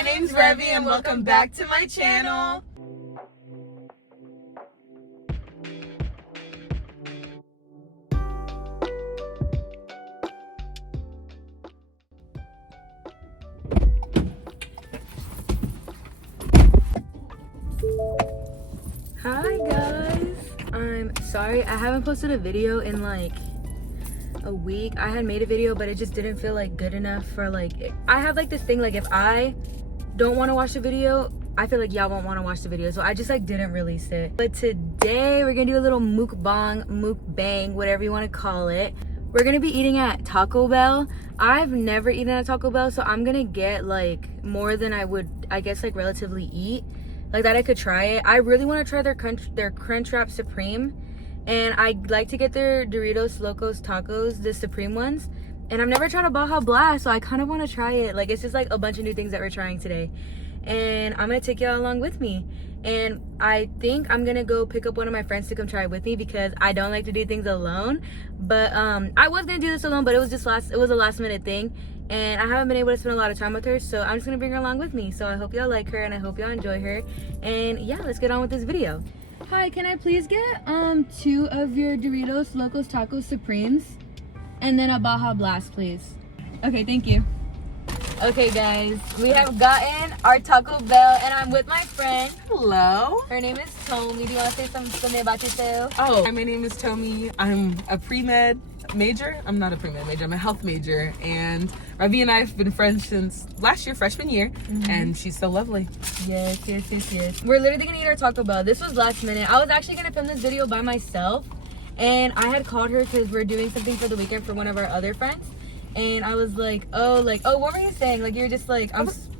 my name's Revi and welcome back to my channel. Hi guys, I'm sorry I haven't posted a video in like a week. I had made a video but it just didn't feel like good enough for like, I have like this thing like if I don't want to watch the video, I feel like y'all won't want to watch the video, so I just like didn't release it. But today we're gonna do a little mukbang, whatever you want to call it. We're gonna be eating at Taco Bell. I've never eaten at Taco Bell, so I'm gonna get like more than I would, I guess, like relatively eat. Like that I could try it. I really want to try their Crunchwrap Supreme, and I like to get their Doritos Locos Tacos, the Supreme ones. And I've never tried a Baja Blast, so I kind of want to try it. Like it's just like a bunch of new things that we're trying today, and I'm gonna take y'all along with me. And I think I'm gonna go pick up one of my friends to come try it with me because I don't like to do things alone. But I was gonna do this alone, but it was a last minute thing. And I haven't been able to spend a lot of time with her, so I'm just gonna bring her along with me. So I hope y'all like her and I hope y'all enjoy her. And yeah, let's get on with this video. Hi, can I please get 2 of your Doritos Locos Tacos Supremes? And then a Baja Blast, please. Okay, thank you. Okay guys, we have gotten our Taco Bell and I'm with my friend. Hello. Her name is Tomi. Do you want to say something about yourself? Oh, my name is Tomi. I'm a pre-med major. I'm not a pre-med major, I'm a health major. And Revi and I have been friends since last year, freshman year. And she's so lovely. Yes. We're literally gonna eat our Taco Bell. This was last minute. I was actually gonna film this video by myself. And I had called her because we're doing something for the weekend for one of our other friends. And I was like, oh, what were you saying? Like, you're just like,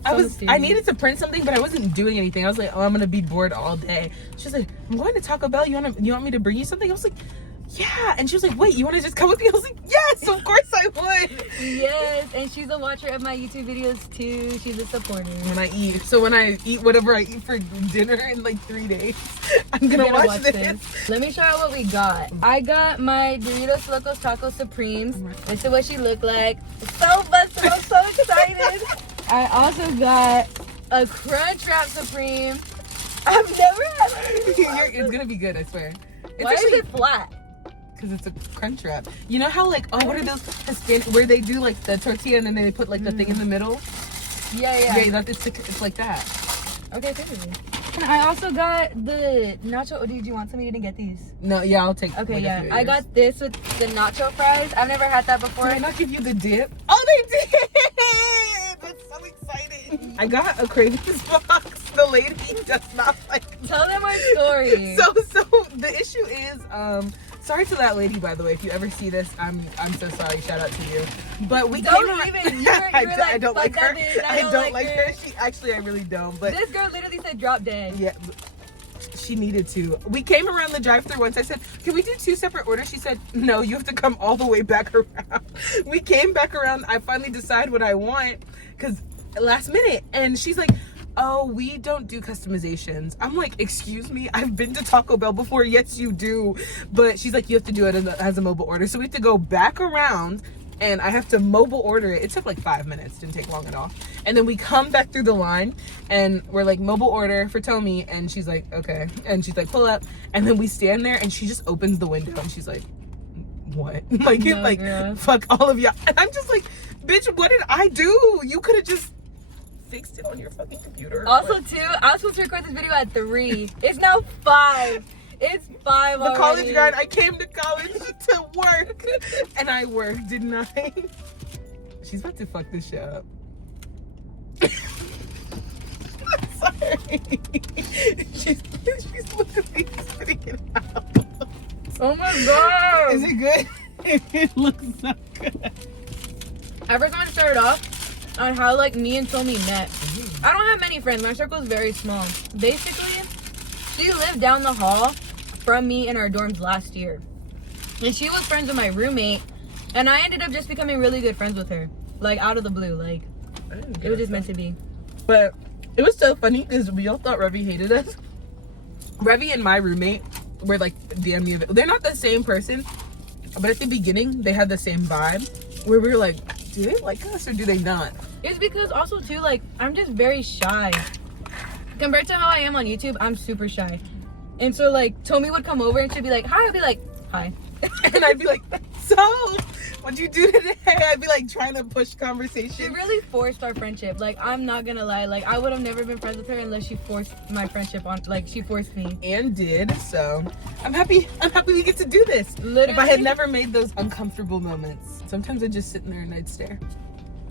I needed to print something, but I wasn't doing anything. I was like, oh, I'm gonna be bored all day. She's like, I'm going to Taco Bell. You want me to bring you something? I was like, yeah. And she was like, wait, you want to just come with me? I was like, yes, of course I would. Yes, and she's a watcher of my YouTube videos too. She's a supporter. When I eat whatever I eat for dinner in like 3 days, I'm gonna watch this. Let me show you what we got. I got my Doritos Locos Taco Supremes. This is what she looked like. So busted, I'm so excited. I also got a Crunchwrap Supreme. I've never had it. It's gonna be good, I swear. Why is it flat? Because it's a crunch wrap. You know how like, oh, what are those Hispanic, where they do like the tortilla and then they put like the thing in the middle? Yeah, it's like that. Okay, thank you. And I also got the nacho. Did you want some? You didn't get these? No, yeah, I'll take. Okay, yeah, I got this with the nacho fries. I've never had that before. Did I not give you the dip? Oh, they did! That's so exciting. I got a cravings box. The lady does not like. Tell them our story. So the issue is, sorry to that lady, by the way. If you ever see this, I'm so sorry. Shout out to you. But we don't even. I don't like her. I don't like her. I really don't. But this girl literally said drop dead. Yeah, she needed to. We came around the drive-thru once. I said, can we do 2 separate orders? She said, no, you have to come all the way back around. We came back around. I finally decide what I want because last minute, and she's like, oh, we don't do customizations. I'm like, excuse me, I've been to Taco Bell before. Yes, you do. But she's like, you have to do it as a mobile order. So we have to go back around and I have to mobile order it. It took like 5 minutes, didn't take long at all. And then we come back through the line and we're like, mobile order for Tomi. And she's like, okay. And she's like, pull up. And then we stand there and she just opens the window and she's like, what? Like, no, girl. Fuck all of y'all. And I'm just like, bitch, what did I do? You could have just fixed it on your fucking computer. Also too, I was supposed to record this video at 3. It's now 5. It's 5 already. The college grad. I came to college to work, and I worked, didn't I? She's about to fuck this shit up. I'm sorry. She's literally spitting it out. Oh my god! Is it good? It looks so good. I first want to start off on how like me and Tomi met. I don't have many friends. My circle is very small. Basically, she lived down the hall from me in our dorms last year. And she was friends with my roommate. And I ended up just becoming really good friends with her. Like out of the blue. Like it was just meant to be. But it was so funny because we all thought Revi hated us. Revi and my roommate were like damn near. They're not the same person. But at the beginning, they had the same vibe. Where we were like, do they like us or do they not? It's because also too, like, I'm just very shy. Compared to how I am on YouTube, I'm super shy. And so, like, Tomi would come over and she'd be like, hi. I'd be like, hi. And I'd be like, so, what'd you do today? I'd be like trying to push conversation. She really forced our friendship. Like, I'm not gonna lie. Like, I would have never been friends with her unless she forced my friendship on, like, she forced me. And did, so I'm happy we get to do this. Literally. If I had never made those uncomfortable moments, sometimes I'd just sit in there and I'd stare.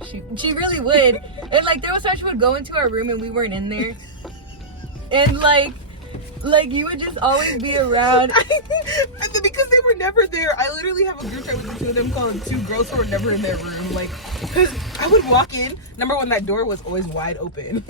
She really would. And, like, there was times she would go into our room and we weren't in there. And, like you would just always be around. Because they were never there. I literally have a group chat with the two of them called Two Girls Who Were Never in Their Room. Like, because I would walk in. Number one, that door was always wide open.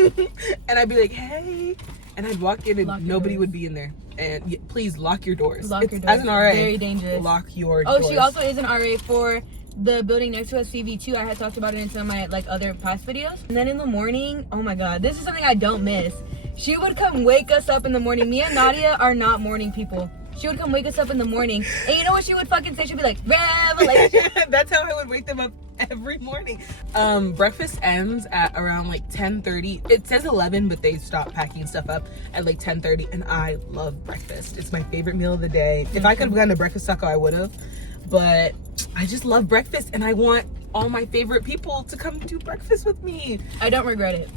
And I'd be like, hey. And I'd walk in and nobody would be in there. And please lock your doors. Lock your doors. As an RA, very dangerous. Lock your doors. Oh, she also is an RA for the building next to us, CV2. I had talked about it in some of my, like, other past videos. And then in the morning, oh my god, this is something I don't miss. She would come wake us up in the morning. Me and Nadia are not morning people. She would come wake us up in the morning. And you know what she would fucking say? She'd be like, revelation. That's how I would wake them up every morning. Breakfast ends at around like 10:30. It says 11, but they stop packing stuff up at like 10:30. And I love breakfast. It's my favorite meal of the day. If I could have gotten a breakfast taco, I would have. But I just love breakfast and I want all my favorite people to come do breakfast with me. I don't regret it.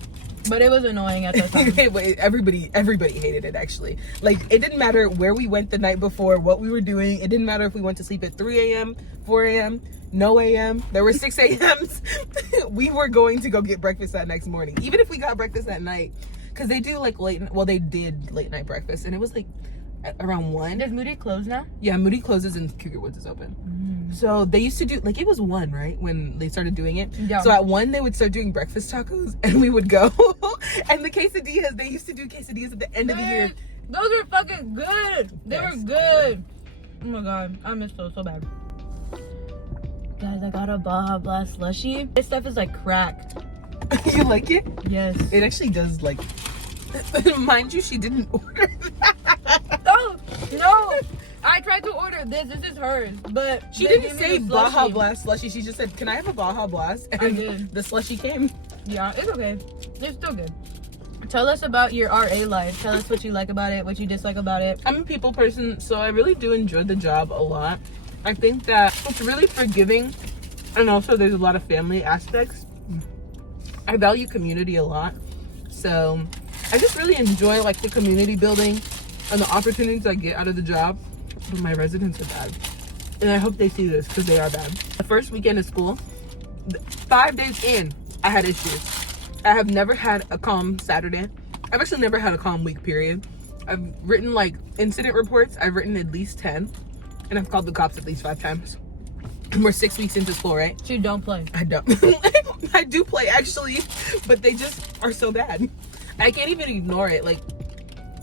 But it was annoying at that time. Wait, everybody hated it actually. Like, it didn't matter where we went the night before, what we were doing. It didn't matter if we went to sleep at 3 a.m., 4 a.m., no a.m. There were 6 a.m.s. We were going to go get breakfast that next morning. Even if we got breakfast that night. Because they do like they did late night breakfast. And it was like around 1. Does Moody close now? Yeah, Moody closes and Cougar Woods is open. So they used to do, like, it was 1, right? When they started doing it. Yeah. So at 1, they would start doing breakfast tacos and we would go. And the quesadillas, they used to do quesadillas at the end of the year. Those were fucking good. They were good. Oh my god, I miss those so bad. Guys, I got a Baja Blast slushie. This stuff is like cracked. You like it? Yes. It actually does, like, mind you, she didn't order that. Oh, no. I tried to order this. This is hers, but she didn't say Baja Blast slushie. She just said, "Can I have a Baja Blast?" And I did. The slushie came. Yeah, it's okay. It's still good. Tell us about your RA life. Tell us what you like about it, what you dislike about it. I'm a people person, so I really do enjoy the job a lot. I think that it's really forgiving, and also there's a lot of family aspects. I value community a lot, so I just really enjoy like the community building and the opportunities I get out of the job. But my residents are bad, and I hope they see this because they are bad. The first weekend of school, 5 days in, I had issues. I have never had a calm Saturday. I've actually never had a calm week, period. I've written like incident reports. I've written at least 10, and I've called the cops at least 5 times. And we're 6 weeks into school, right? So you don't play. I don't. I do play actually, but they just are so bad. I can't even ignore it. Like,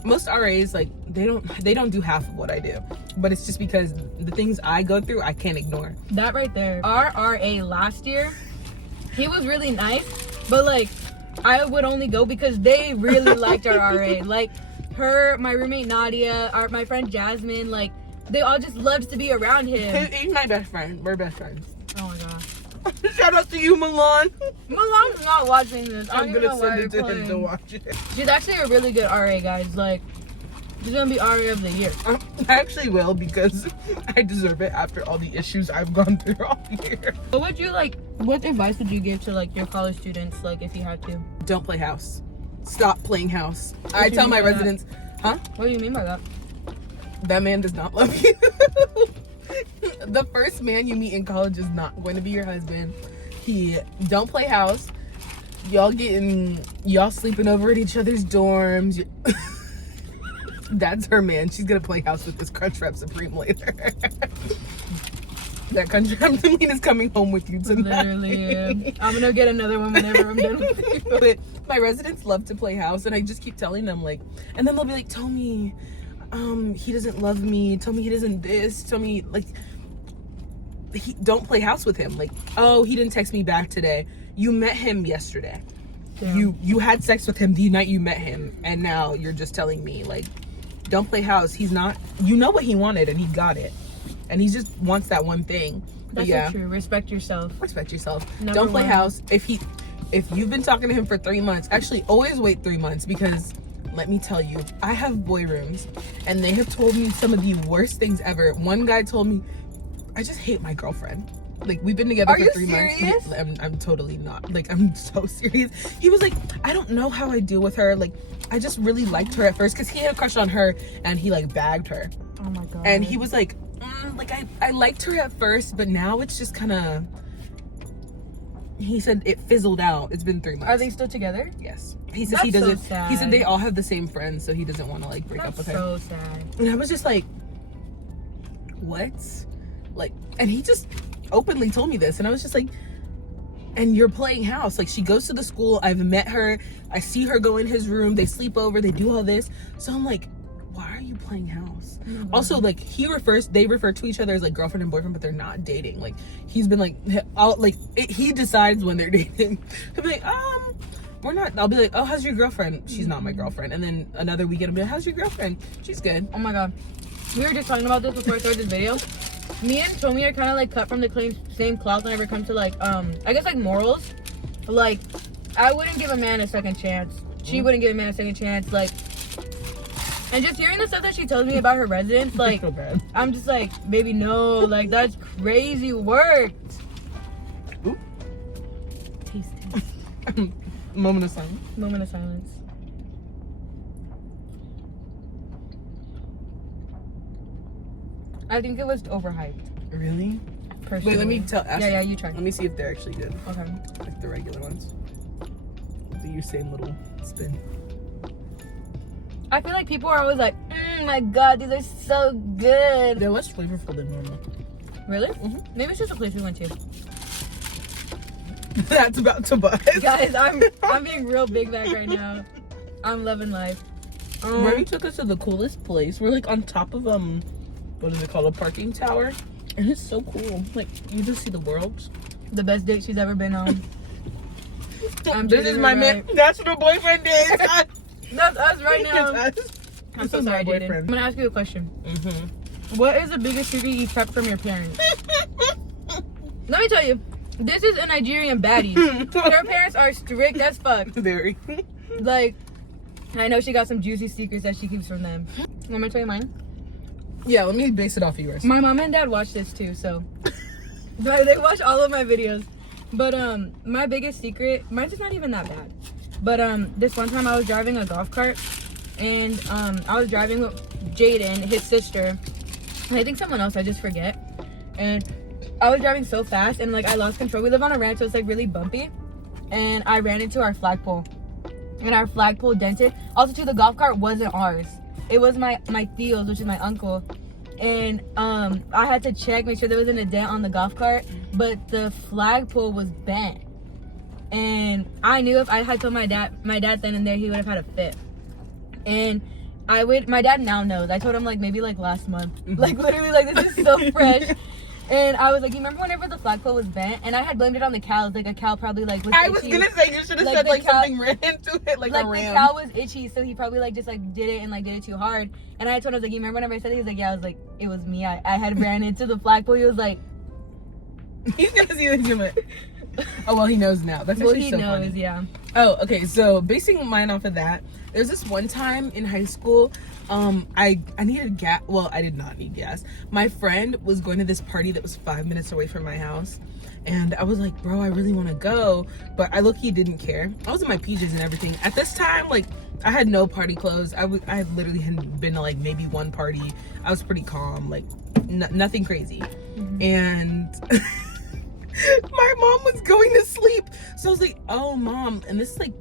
most RAs, like, they don't do half of what I do, but it's just because the things I go through I can't ignore. That right there. Our RA last year, he was really nice, but like I would only go because they really liked our RA. Like her, my roommate Nadia, my friend Jasmine, like they all just loved to be around him. He's my best friend. We're best friends. Oh my god. Shout out to you, Milan. Milan's not watching this. I'm gonna send it to him to watch it. She's actually a really good RA, guys. Like, she's gonna be RA of the year. I actually will, because I deserve it after all the issues I've gone through all year. What would you like? What advice would you give to like your college students, like if you had to? Don't play house. Stop playing house. I tell my residents, huh? What do you mean by that? That man does not love you. The first man you meet in college is not going to be your husband. Don't play house. Y'all sleeping over at each other's dorms. That's her man. She's gonna play house with this Crunchwrap Supreme later. That Crunchwrap Supreme is coming home with you tonight. Literally, yeah. I'm gonna get another one whenever I'm done with you. But my residents love to play house, and I just keep telling them, like, and then they'll be like, "Tomi, he doesn't love me. Tomi, he doesn't this. Tomi, like, don't play house with him. Like, oh, he didn't text me back today. You met him yesterday. Yeah. You had sex with him the night you met him, and now you're just telling me, like, don't play house. He's not, you know what he wanted and he got it. and he just wants that one thing. That's so true. Respect yourself. Respect yourself. Number Don't play one. house. If you've been talking to him for 3 months, actually always wait 3 months, because let me tell you, I have boy rooms and they have told me some of the worst things ever. One guy told me, I just hate my girlfriend. Like, we've been together for 3 months. Yeah, I'm totally not. Like, I'm so serious. He was like, I don't know how I deal with her. Like, I just really liked her at first, because he had a crush on her and he like bagged her. Oh my god. And he was like, like I liked her at first, but now it's just kind of, he said it fizzled out. It's been 3 months. Are they still together? Yes. He said That's he doesn't. so sad. He said they all have the same friends, so he doesn't want to like break up with her. So sad. And I was just like, what? Like, and he just openly told me this, and I was just like, and you're playing house. Like, she goes to the school. I've met her. I see her go in his room. They sleep over. They do all this. So I'm like, why are you playing house? Mm-hmm. Also, like, they refer to each other as like girlfriend and boyfriend, but they're not dating. Like, he's been like, he decides when they're dating. He'll be like, we're not. I'll be like, oh, how's your girlfriend? She's not my girlfriend. And then another weekend I'll be like, how's your girlfriend? She's good. Oh my god. We were just talking about this before I started this video. Me and Tomi are kind of like cut from the same cloth whenever it comes to like, I guess like morals. Like, I wouldn't give a man a second chance. She wouldn't give a man a second chance. Like, and just hearing the stuff that she tells me about her residents, like, So bad. I'm just like, baby, no, like, that's crazy work. Ooh. Taste. Moment of silence. Moment of silence. I think it was overhyped. Really? Personally. Wait, let me tell. Yeah, you try. Let me see if they're actually good. Okay. Like the regular ones. Do your same little spin. I feel like people are always like, my god, these are so good. They're less flavorful than normal. Really? Mm-hmm. Maybe it's just a place we went to. That's about to buzz. Guys, I'm being real big bag right now. I'm loving life. Remy took us to the coolest place. We're like on top of what is it called? A parking tower. And it's so cool. Like, you just see the world. The best date she's ever been on. This is my man. That's what a boyfriend is. That's us right now. I'm This so is my sorry, Jaden. I'm boyfriend. gonna ask you a question. Mm-hmm. What is the biggest secret you kept from your parents? Let me tell you, this is a Nigerian baddie. Her parents are strict as fuck. Very. Like, I know she got some juicy secrets that she keeps from them. Want me to tell you mine? Yeah, let me base it off of yours. My mom and dad watch this too, so they watch all of my videos. But my biggest secret, mine's just not even that bad. But this one time I was driving a golf cart, and I was driving with Jaden, his sister, and I think someone else, I just forget. And I was driving so fast, and like I lost control. We live on a ranch, so it's like really bumpy, and I ran into our flagpole, and our flagpole dented. Also, too, the golf cart wasn't ours. It was my Theo's, which is my uncle. And I had to check, make sure there wasn't a dent on the golf cart, but the flagpole was bent. And I knew if I had told my dad then and there, he would have had a fit. And my dad now knows. I told him like maybe like last month. Like literally, like this is so fresh. And I was like, you remember whenever the flagpole was bent? And I had blamed it on the cows. Like a cow probably like was itchy. I was gonna say, you should have Like, said the like cow- something ran into it, like a the ram. cow was itchy, so he probably like just like did it and like did it too hard. And I told him, I was like, you remember whenever I said it? He was like, yeah. I was like, it was me. I had ran into the flagpole. He was like, He's gonna see this moment. Oh well, he knows now. That's well, actually he so knows, funny. yeah. Oh, okay. So basing mine off of that, there's this one time in high school, I needed gas. Well, I did not need gas. My friend was going to this party that was 5 minutes away from my house, and I was like, bro, I really want to go, but I low-key didn't care. I was in my PJs and everything. At this time, like, I had no party clothes. I literally hadn't been to like maybe one party. I was pretty calm, like nothing crazy. Mm-hmm. And my mom was going to sleep, so I was like, oh mom, and this is like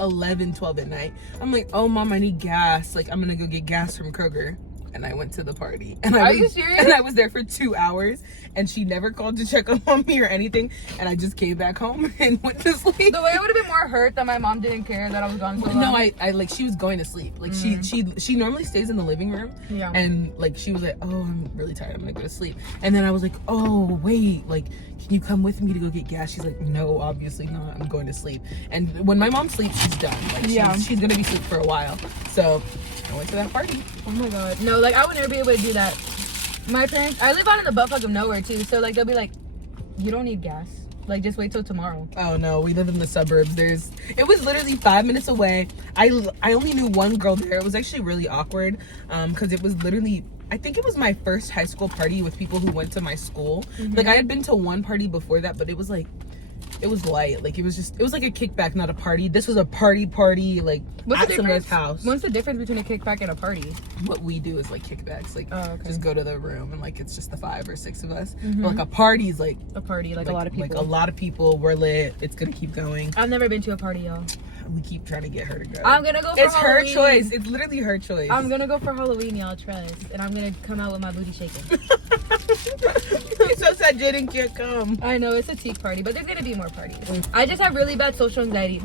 11, 12 at night. I'm like, oh mom, I need gas. Like, I'm gonna go get gas from Kroger. And I went to the party. And Are you serious? And I was there for 2 hours, and she never called to check up on me or anything. And I just came back home and went to sleep. The way I would have been more hurt that my mom didn't care that I was gone so long. No, I like, she was going to sleep. Like, she normally stays in the living room. Yeah. And like, she was like, oh, I'm really tired, I'm gonna go to sleep. And then I was like, oh wait, like, can you come with me to go get gas? She's like, no, obviously not, I'm going to sleep. And when my mom sleeps, she's done. Like, she's gonna be asleep for a while. So I went to that party. Oh my god. No, like I would never be able to do that. My parents, I live out in the buttfuck of nowhere too, so like they'll be like, you don't need gas. Like, just wait till tomorrow. Oh no, we live in the suburbs. It was literally 5 minutes away. I only knew one girl there. It was actually really awkward because it was literally, I think it was my first high school party with people who went to my school. Like, I had been to one party before that, but it was like, it was light. Like, it was like a kickback, not a party. This was a party, like, at somebody's house. What's the difference between a kickback and a party? What we do is like kickbacks, like just go to the room and like it's just the 5 or 6 of us. But like a party is like a party, like a lot of people. Like a lot of people. We're lit. It's gonna keep going. I've never been to a party, y'all. We keep trying to get her to go. I'm gonna go for It's Halloween. her choice. It's literally her choice. I'm gonna go for Halloween, y'all, trust. And I'm gonna come out with my booty shaking. It's so sad Jaden can't come. I know, it's a teak party, but there's gonna be more parties. I just have really bad social anxiety.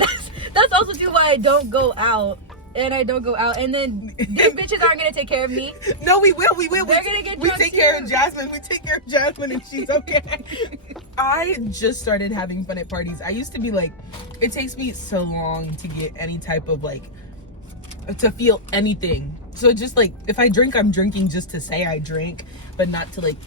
That's also too why I don't go out. And I don't go out, and then these bitches aren't gonna take care of me. No, we will. They're gonna get We drunk take too. care of Jasmine. We take care of Jasmine, and she's okay. I just started having fun at parties. I used to be like, it takes me so long to get any type of like, to feel anything. So just like, if I drink, I'm drinking just to say I drink, but not to like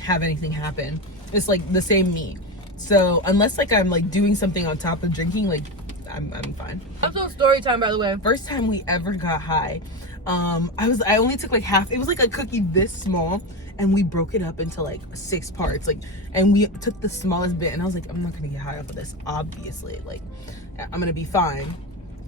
have anything happen. It's like the same me. So unless like I'm like doing something on top of drinking, like I'm fine. Also story time, by the way. First time we ever got high, I only took like half. It was like a cookie this small, and we broke it up into like 6 parts. Like, and we took the smallest bit, and I was like, I'm not gonna get high off of this, obviously. Like, I'm gonna be fine.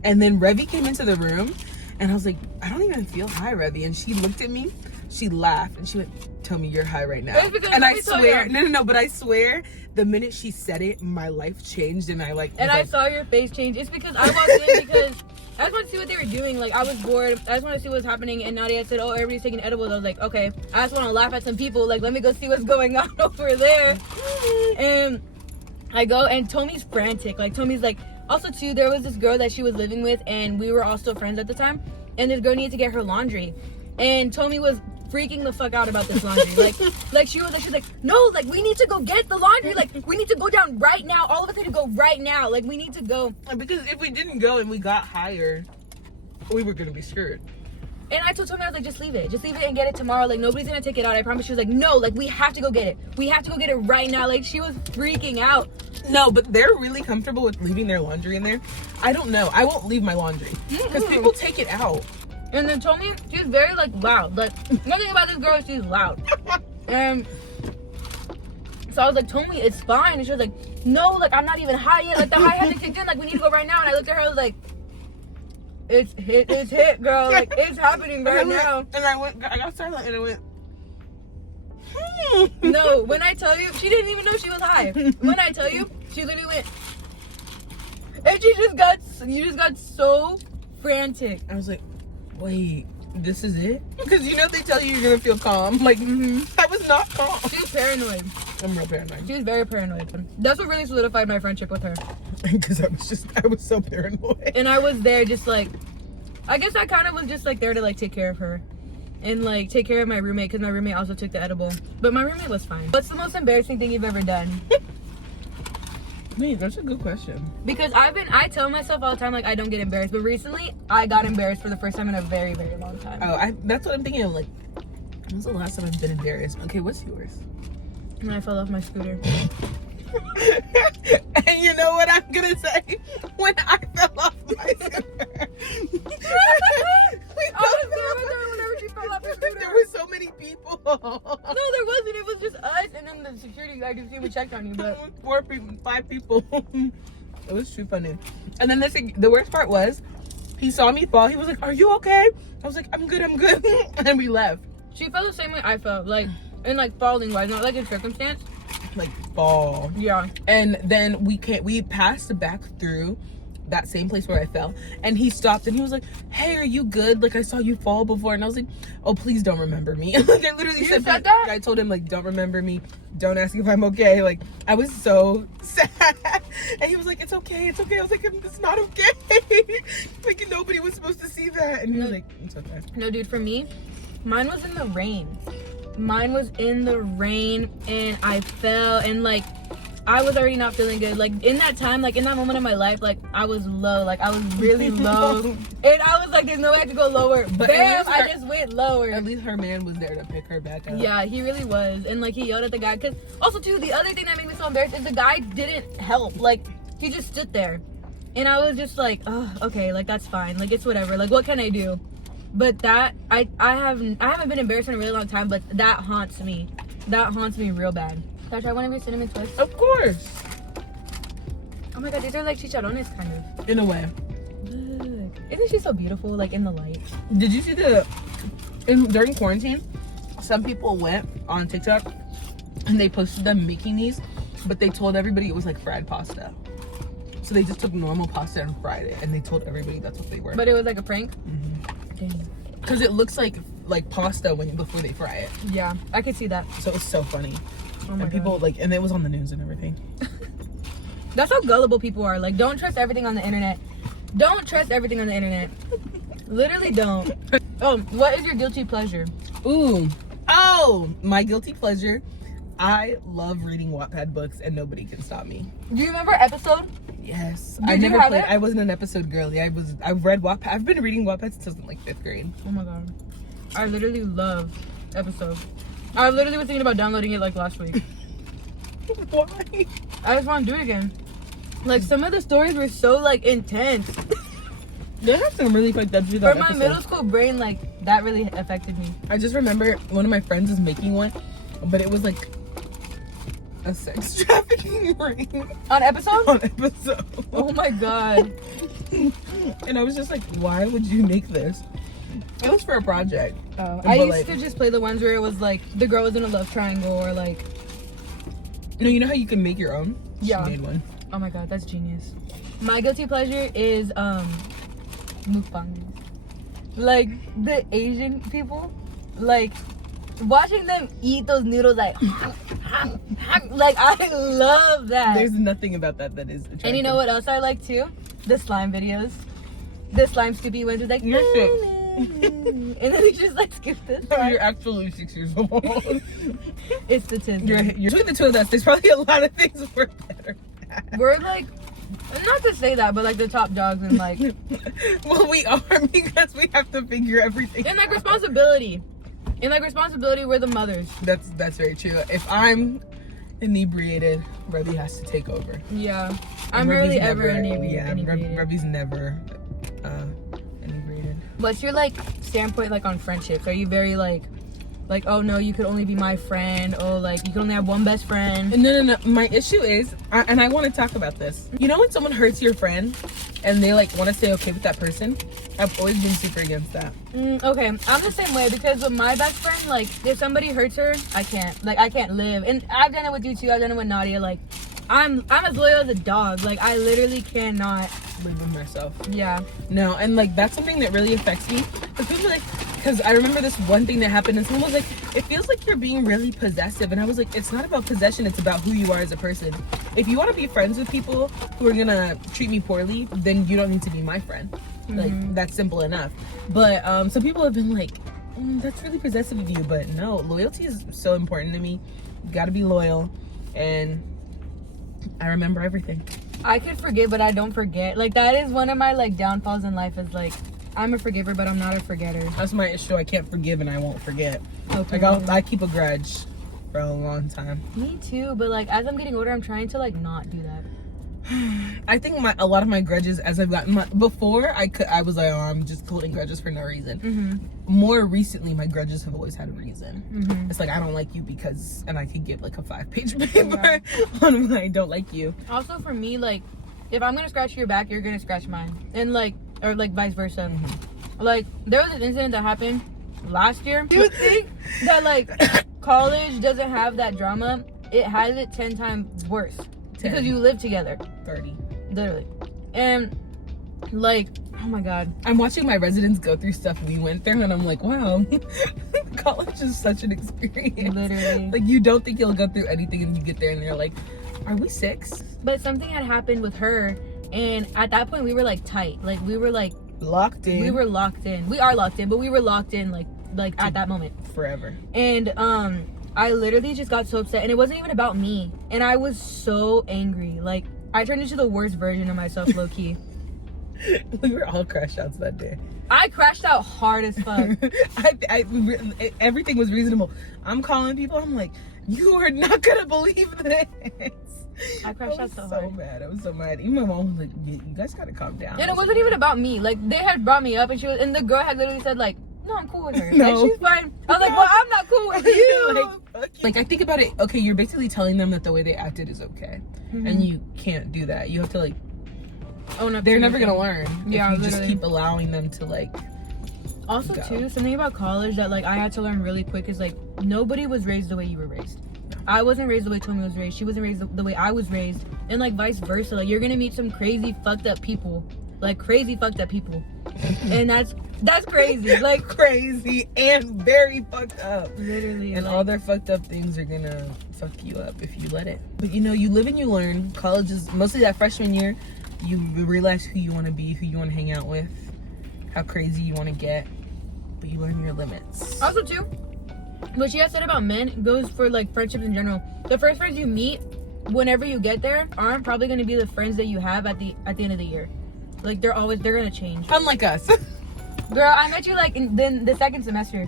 And then Revy came into the room, and I was like, I don't even feel high, Revy. And she looked at me, she laughed, and she went, "Tell me you're high right now." And I swear, no, but I swear, the minute she said it, my life changed, and I like. And I saw your face change. It's because I walked in because I just wanted to see what they were doing. Like, I was bored. I just wanted to see what was happening. And Nadia said, "Oh, everybody's taking edibles." I was like, okay. I just want to laugh at some people. Like, let me go see what's going on over there. And I go, and Tomi's frantic. Like, Tomi's like, also too, there was this girl that she was living with, and we were also friends at the time. And this girl needed to get her laundry, and Tomi was freaking the fuck out about this laundry. like she's like, no, like we need to go get the laundry. Like we need to go down right now. All of us need to go right now. Like we need to go. Because if we didn't go and we got higher, we were gonna be screwed. And I told Tomi, I was like, just leave it and get it tomorrow. Like nobody's gonna take it out, I promise. She was like, no, like we have to go get it. We have to go get it right now. Like she was freaking out. No, but they're really comfortable with leaving their laundry in there. I don't know. I won't leave my laundry because people take it out. And then Tomi, she's very like loud. Like one thing about this girl is she's loud. And so I was like, Tomi, it's fine. And she was like, no, like I'm not even high yet. Like the high hasn't kicked in. Like we need to go right now. And I looked at her, I was like, it's hit, girl. Like it's happening right now. And I got silent and I went. No, when I tell you, she didn't even know she was high. When I tell you, she literally went, and you just got so frantic. I was like, wait, this is it? Because you know they tell you you're gonna feel calm. Like, I was not calm. She was paranoid. I'm real paranoid. She was very paranoid. That's what really solidified my friendship with her. Because I was so paranoid. And I was there just like, I guess I kind of was just like there to like take care of her. And like take care of my roommate, because my roommate also took the edible. But my roommate was fine. What's the most embarrassing thing you've ever done? Wait, that's a good question. Because I tell myself all the time like I don't get embarrassed, but recently I got embarrassed for the first time in a very, very long time. Oh, that's what I'm thinking of. Like, when's the last time I've been embarrassed? Okay, what's yours? When I fell off my scooter. And you know what I'm gonna say? When I fell off my scooter. I was there with her whenever she fell off her scooter. There were so many people. No, there wasn't. It was just us, and then the security guy just came and checked on you. But 4 people, 5 people. It was too funny. And then the worst part was, he saw me fall. He was like, "Are you okay?" I was like, "I'm good, I'm good." And we left. she felt the same way I felt, like in like falling wise, not like in circumstance. Like fall. Yeah. And then we passed back through that same place where I fell, and he stopped and he was like, "Hey, are you good? Like I saw you fall before." And I was like, "Oh, please don't remember me." Like I literally said that? I told him like, "Don't remember me. Don't ask if I'm okay." Like I was so sad. And he was like, "It's okay, it's okay." I was like, "It's not okay." Like nobody was supposed to see that. And he was like, "It's okay." No, dude, for me, mine was in the rain. Mine was in the rain, and I fell, and like I was already not feeling good. Like in that time, like in that moment of my life, like I was low. Like I was really low. And I was like, there's no way I could go lower. But bam, I just went lower. At least her man was there to pick her back up. Yeah, he really was. And like he yelled at the guy. Cause also too, the other thing that made me so embarrassed is the guy didn't help. Like he just stood there. And I was just like, oh, okay, like that's fine. Like it's whatever. Like what can I do? But that I haven't been embarrassed in a really long time, but that haunts me. That haunts me real bad. Can I try one of your cinnamon twists? Of course. Oh my god, these are like chicharrones kind of. In a way. Look. Isn't she so beautiful, like in the light? Did you see during quarantine, some people went on TikTok and they posted them making these, but they told everybody it was like fried pasta. So they just took normal pasta and fried it, and they told everybody that's what they were. But it was like a prank? Dang. Because it looks like pasta before they fry it. Yeah, I could see that. So it was so funny. Oh my and people god. like, and it was on the news and everything. That's how gullible people are. Like, don't trust everything on the internet. Don't trust everything on the internet. Literally don't. Oh, what is your guilty pleasure? Ooh. Oh, my guilty pleasure. I love reading Wattpad books and nobody can stop me. Do you remember episode? Yes. Did I you never have played. it? I wasn't an episode girly. I read Wattpad. I've been reading Wattpad since I was in like 5th grade. Oh my god. I literally love episode. I literally was thinking about downloading it like last week. Why? I just want to do it again. Like some of the stories were so like intense. They have some really fucked up shit For on my episode. middle school brain, like that really affected me. I just remember one of my friends was making one, but it was like a sex trafficking ring On episode? on episode. Oh my god. And I was just like, why would you make this? It was for a project. Oh, But, I used like- to just play the ones where it was like the girl was in a love triangle or like, No, you know how you can make your own? Yeah. She made one. oh my god, that's genius. My guilty pleasure is mukbang. Like the Asian people, like watching them eat those noodles like like I love that. There's nothing about that is attractive. And you know what else I like too? The slime videos. The slime Scoopy ones with like You're six. and then they just like scoop this. Oh, you're actually 6 years old. It's the tin. You're between the two of us. There's probably a lot of things we're better at. We're like, not to say that, but like the top dogs and like Well, we are because we have to figure everything. and like responsibility. And like responsibility, we're the mothers. That's very true. If I'm inebriated, Rebby has to take over. Yeah. I'm Rebby's rarely never- ever inebriated. Yeah, inebriated. Rebby's never inebriated. What's your like standpoint like on friendships? Are you very like oh no, you could only be my friend, or like you can only have one best friend? No. My issue is, and I want to talk about this. You know when someone hurts your friend, and they like want to stay okay with that person? I've always been super against that. Okay, I'm the same way because with my best friend, like if somebody hurts her, I can't live. And I've done it with you too. I've done it with Nadia. Like I'm as loyal as a dog. Like I literally cannot Live with myself. Yeah. No, and like that's something that really affects me. Because people are like, because I remember this one thing that happened, and someone was like, it feels like you're being really possessive. And I was like, it's not about possession, it's about who you are as a person. If you want to be friends with people who are gonna treat me poorly, then you don't need to be my friend. Like that's simple enough. But some people have been like, that's really possessive of you. But no, loyalty is so important to me. You gotta be loyal. And I remember everything. I can forgive, but I don't forget. Like that is one of my like downfalls in life. Is like I'm a forgiver, but I'm not a forgetter. That's my issue. I can't forgive and I won't forget. Okay. Like I keep a grudge for a long time. Me too, but like as I'm getting older, I'm trying to like not do that. I think a lot of my grudges, as I've gotten before, I was like, oh, I'm just holding grudges for no reason. More recently, my grudges have always had a reason. It's like I don't like you because, and I could give like a 5-page paper on why I don't like you. Also, for me, like if I'm gonna scratch your back, you're gonna scratch mine, and like or like vice versa. Like there was an incident that happened last year. You would think that like college doesn't have that drama. It has it 10 times worse. 10. Because you live together. 30. Literally. And like, oh my god. I'm watching my residents go through stuff we went through, and I'm like, wow, college is such an experience. Literally. Like you don't think you'll go through anything, and you get there and they're like, are we 6? But something had happened with her, and at that point we were like tight. Like we were like Locked in. we were locked in. We are locked in, but we were locked in like at that moment. forever. And I literally just got so upset, and it wasn't even about me. And I was so angry. Like, I turned into the worst version of myself, low key. We were all crash outs that day. I crashed out hard as fuck. Everything was reasonable. I'm calling people. I'm like, you are not gonna believe this. I crashed out so hard. Mad. I was so mad. Even my mom was like, you guys gotta calm down. And it wasn't even about me. Like, they had brought me up, and the girl had literally said, like, no, I'm cool with her. No. Like, she's fine. I was like, well, I'm not cool with you. like I think about it. Okay, you're basically telling them that the way they acted is okay, and you can't do that. You have to like own up. They're never gonna learn. Yeah, if you literally. just keep allowing them to like. Also, go. too, something about college that like I had to learn really quick is like nobody was raised the way you were raised. I wasn't raised the way Tomi was raised. She wasn't raised the way I was raised, and like vice versa. Like you're gonna meet some crazy fucked up people, and that's crazy. Like crazy and very fucked up. Literally, and like, all their fucked up things are gonna fuck you up if you let it. But you know, you live and you learn. College is mostly that freshman year. You realize who you want to be, who you want to hang out with, how crazy you want to get, but you learn your limits. Also, too, what she has said about men goes for like friendships in general. The first friends you meet, whenever you get there, aren't probably going to be the friends that you have at the end of the year. Like they're going to change. Unlike us. Girl, I met you like in the second semester.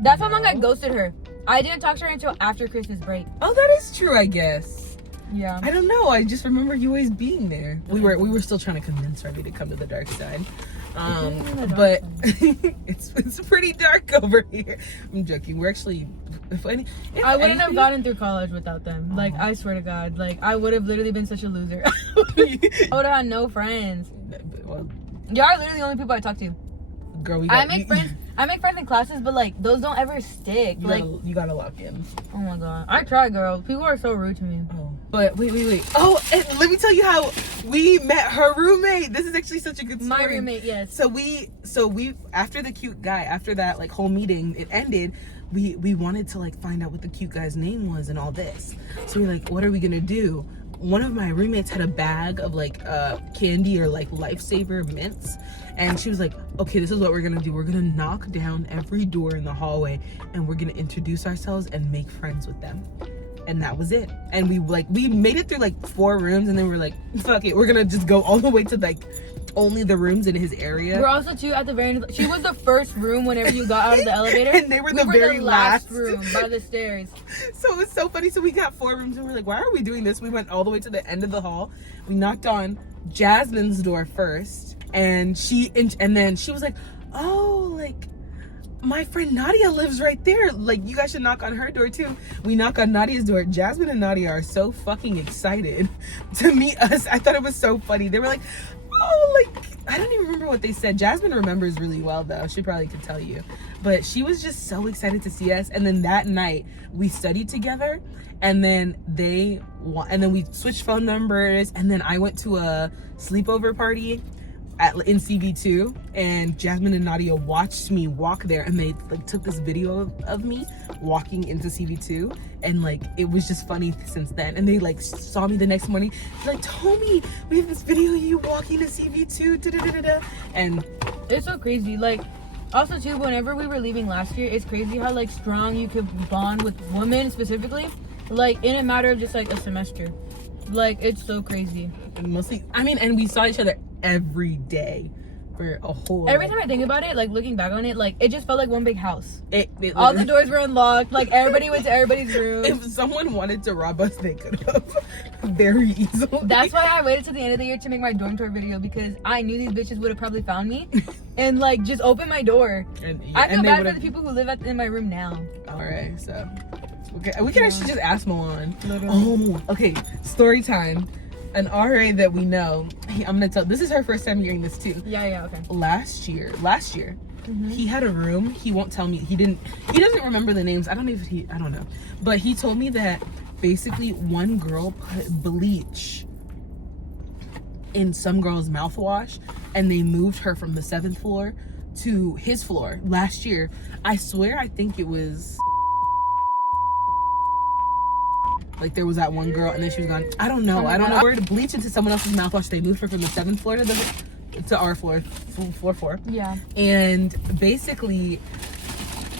That's how long I ghosted her. I didn't talk to her until after Christmas break. Oh, that is true, I guess. Yeah. I don't know. I just remember you always being there. We were still trying to convince Harvey to come to the dark side. But it's pretty dark over here. I'm joking. We're actually I wouldn't have gotten through college without them. Like I swear to God. Like I would have literally been such a loser. I would have had no friends. Well, y'all are literally the only people I talk to. Girl, I make friends in classes, but like those don't ever stick. You gotta lock in. Oh my God. I try, girl. People are so rude to me. Oh. But wait. Oh, and let me tell you how we met her roommate. This is actually such a good story. My roommate, yes. So we after the cute guy, after that like whole meeting, it ended. We wanted to like find out what the cute guy's name was and all this. So we're like, what are we gonna do? One of my roommates had a bag of like candy or like Lifesaver mints, and she was like, okay, this is what we're gonna do. We're gonna knock down every door in the hallway and we're gonna introduce ourselves and make friends with them. And that was it. And we made it through like 4 rooms, and then we're like, fuck it, we're gonna just go all the way to like only the rooms in his area. We're also too at the very end. She was the first room whenever you got out of the elevator, and they were the very last room by the stairs. So it was so funny. So we got 4 rooms, and we're like, why are we doing this? We went all the way to the end of the hall. We knocked on Jasmine's door first, and then she was like, oh, like my friend Nadia lives right there. Like, you guys should knock on her door too. We knock on Nadia's door. Jasmine and Nadia are so fucking excited to meet us. I thought it was so funny. They were like, oh, like, I don't even remember what they said. Jasmine remembers really well though. She probably could tell you. But she was just so excited to see us. And then that night we studied together, and then we switched phone numbers, and then I went to a sleepover party in CV2, and Jasmine and Nadia watched me walk there, and they like took this video of me walking into CV2, and like it was just funny since then. And they like saw me the next morning, like, Tomi, we have this video of you walking to CV2, da-da-da-da-da. And it's so crazy. Like also too, whenever we were leaving last year, it's crazy how like strong you could bond with women specifically, like in a matter of just like a semester. Like it's so crazy. And mostly, I mean, and we saw each other every day for a whole. Every time I think about it, like looking back on it, like it just felt like one big house. All the doors were unlocked. Like everybody went to everybody's room. If someone wanted to rob us, they could have very easily. That's why I waited till the end of the year to make my dorm tour video, because I knew these bitches would have probably found me and like just opened my door. I feel bad for the people who live in my room now. All right, so okay, we can actually just ask Milan. Literally. Oh, okay. Story time. An RA that we know. I'm gonna tell. This is her first time hearing this too. Yeah. Okay. Last year, he had a room. He won't tell me. He doesn't remember the names. I don't know. But he told me that basically one girl put bleach in some girl's mouthwash, and they moved her from the 7th floor to his floor last year. I swear, I think it was. Like there was that one girl, and then she was gone. I don't know. I don't know where to bleach into someone else's mouthwash. They moved her from the 7th floor to our floor, floor 4. Yeah. And basically,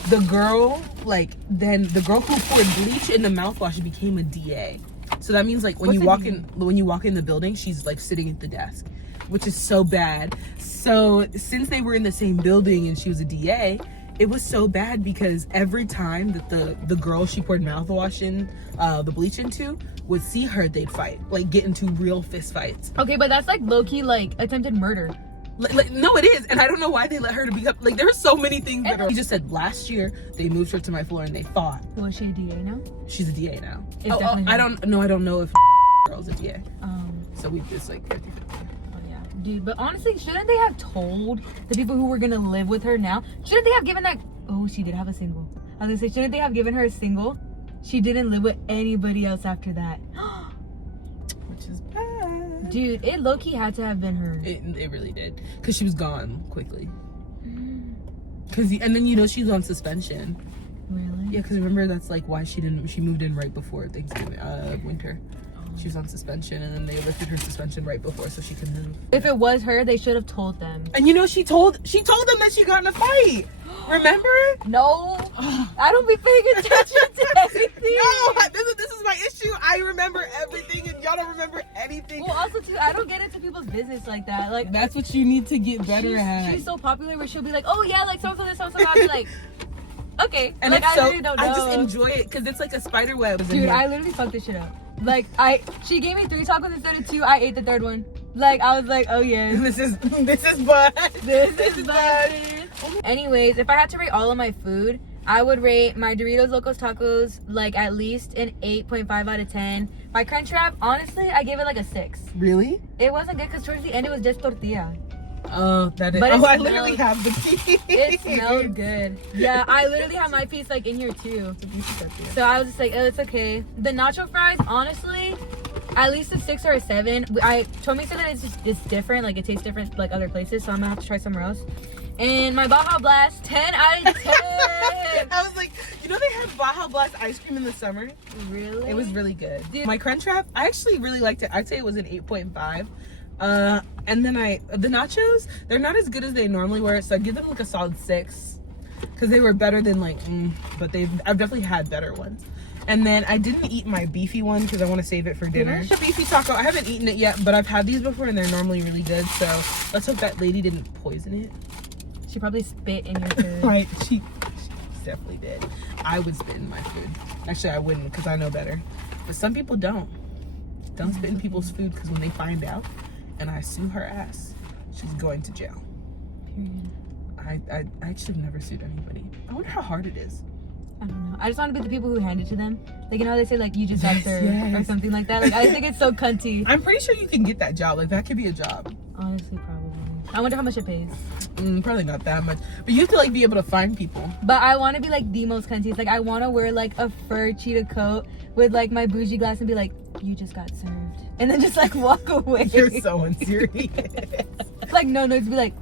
the girl, like, then the girl who poured bleach in the mouthwash became a DA. So that means like when you walk in the building, she's like sitting at the desk, which is so bad. So since they were in the same building and she was a DA, it was so bad because every time that the girl she poured mouthwash in, the bleach into, would see her, they'd fight, like get into real fist fights. Okay, but that's like low-key like attempted murder. Like, no, it is, and I don't know why they let her to become like. There are so many things that are. He just said last year they moved her to my floor and they fought. Was she a DA now? She's a DA now. I don't know if girl's a DA. So we just like 50-50. Oh yeah, dude. But honestly, shouldn't they have told the people who were gonna live with her now? Shouldn't they have given that? Oh, she did have a single. I was gonna say, shouldn't they have given her a single? She didn't live with anybody else after that. Which is bad. Dude, it low-key had to have been her. It really did, because she was gone quickly. And then you know she's on suspension. Really? Yeah, because remember that's like why she moved in right before Thanksgiving, winter. She was on suspension, and then they lifted her suspension right before so she could move. If it was her, they should have told them. And you know she told them that she got in a fight. Remember? No, I don't be paying attention to anything. No, this is my issue. I remember everything, and y'all don't remember anything. Well, also too, I don't get into people's business like that. Like that's what you need to get better at. She's so popular where she'll be like, oh yeah, like so this, so. I'll be like, okay, and like I really don't know. I just enjoy it because it's like a spider web. Dude, I literally fucked this shit up. Like she gave me 3 tacos instead of 2. I ate the 3rd one. Like I was like, oh yeah, this is bud. This is bud. Anyways, if I had to rate all of my food, I would rate my Doritos Locos Tacos like at least an 8.5 out of 10. My Crunchwrap, honestly, I gave it like a 6. Really? It wasn't good because towards the end it was just tortilla. Oh, that is. But I literally have the piece. It smelled good. Yeah, I literally have my piece like in here too. So I was just like, oh, it's okay. The nacho fries, honestly, at least a 6 or a 7. Tomi said that it's different, like it tastes different like other places, so I'm gonna have to try somewhere else. And my Baja Blast, 10 out of 10. I was like, you know they have Baja Blast ice cream in the summer? Really? It was really good. Dude. My Crunchwrap, I actually really liked it. I'd say it was an 8.5. And then the nachos, they're not as good as they normally were, so I'd give them like a solid 6. Because they were better than like, but I've definitely had better ones. And then I didn't eat my beefy one because I want to save it for dinner. It's a beefy taco. I haven't eaten it yet, but I've had these before and they're normally really good. So let's hope that lady didn't poison it. She probably spit in your food. Right, she definitely did. I would spit in my food. Actually, I wouldn't because I know better. But some people don't. Don't spit in people's food because when they find out and I sue her ass, she's going to jail. Period. I should have never sued anybody. I wonder how hard it is. I don't know. I just want to be the people who hand it to them. Like, you know how they say, like, you just got served or something like that? Like, I think it's so cunty. I'm pretty sure you can get that job. Like, that could be a job. Honestly, probably. I wonder how much it pays. Probably not that much. But you have to, like, be able to find people. But I want to be, like, the most cunty. Like, I want to wear, like, a fur cheetah coat with, like, my bougie glass and be like, you just got served. And then just, like, walk away. You're so unserious. Like, no, just be like...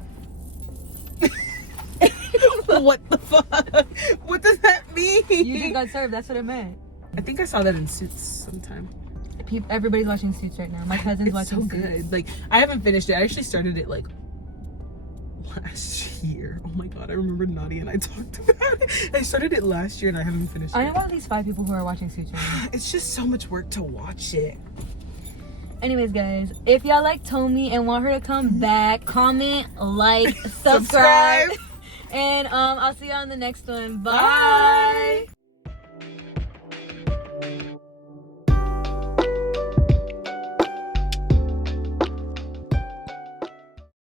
What the fuck? What does that mean? You just got served. That's what it meant. I think I saw that in Suits sometime. Everybody's watching Suits right now. My cousin's watching Suits. It's so good. Like, I haven't finished it. I actually started it, like, last year. Oh my god, I remember Nadia and I talked about it. I started it last year and I haven't finished it. I know one of these 5 people who are watching Suits right now. It's just so much work to watch it. Anyways, guys, if y'all like Tomi and want her to come back, comment, like, subscribe. And I'll see you on the next one. Bye.